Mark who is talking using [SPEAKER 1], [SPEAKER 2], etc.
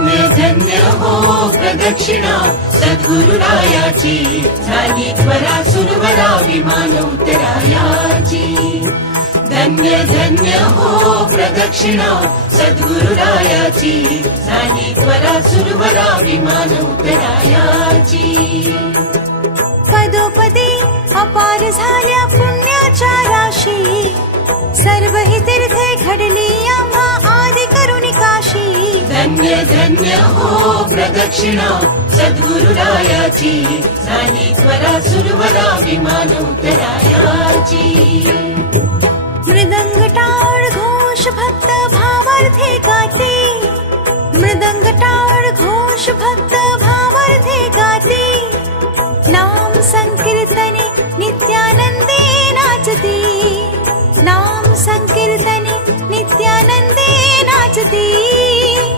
[SPEAKER 1] धन्य धन्य हो प्रदक्षिणा. सद्गुरुरायाची. झाली त्वरा सुरवरा विमान उतरायाची धन्य धन्य हो प्रदक्षिणा. सद्गुरुरायाची. झाली त्वरा सुरवरा विमान उतरायाची
[SPEAKER 2] पदोपदी अपार झाल्या.
[SPEAKER 1] धन्य धन्य हो प्रदक्षिणा। सद्गुरुरायाची सानीश्वरा सुरवरा विमानोत्तरायाची मृदङ्गटाळ
[SPEAKER 2] घोष भक्त भामर्थे गाते। मृदङ्गटार्घोष भक्त भावार्थे गाते। नाम संकीर्तने नित्यानन्दे नाचते। नाम संकीर्तने